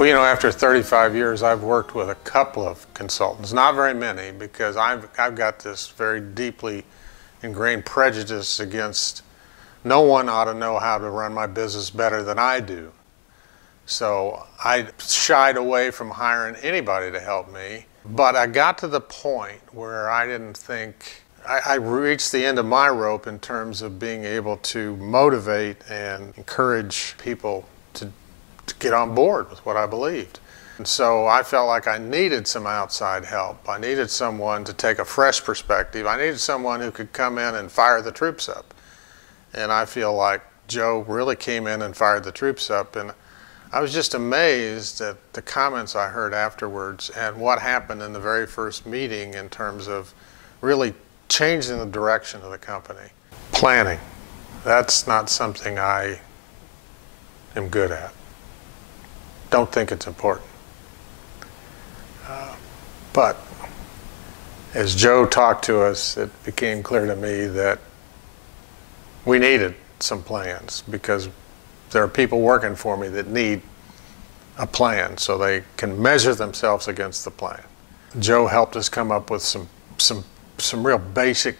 Well, you know, after 35 years, I've worked with a couple of consultants, not very many, because I've got this very deeply ingrained prejudice against no one ought to know how to run my business better than I do. So I shied away from hiring anybody to help me. But I got to the point where I didn't think, I reached the end of my rope in terms of being able to motivate and encourage people to get on board with what I believed. And so I felt like I needed some outside help. I needed someone to take a fresh perspective. I needed someone who could come in and fire the troops up. And I feel like Joe really came in and fired the troops up. And I was just amazed at the comments I heard afterwards and what happened in the very first meeting in terms of really changing the direction of the company. Planning. That's not something I am good at. Don't think it's important. But as Joe talked to us, it became clear to me that we needed some plans because there are people working for me that need a plan so they can measure themselves against the plan. Joe helped us come up with some real basic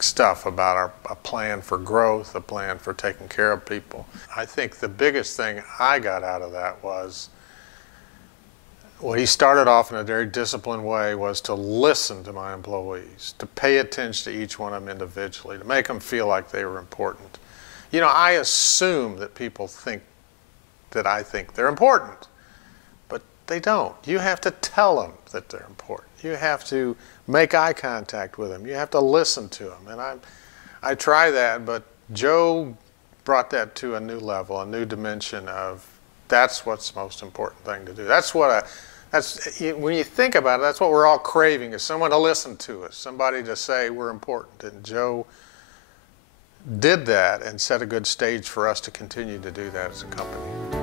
stuff about a plan for growth, a plan for taking care of people. I think the biggest thing I got out of that was what he started off in a very disciplined way was to listen to my employees, to pay attention to each one of them individually, to make them feel like they were important. You know, I assume that people think that I think they're important, but they don't. You have to tell them that they're important. You have to make eye contact with them. You have to listen to them. And I try that, but Joe brought that to a new level, a new dimension of that's what's the most important thing to do. That's when you think about it, that's what we're all craving, is someone to listen to us, somebody to say we're important. And Joe did that and set a good stage for us to continue to do that as a company.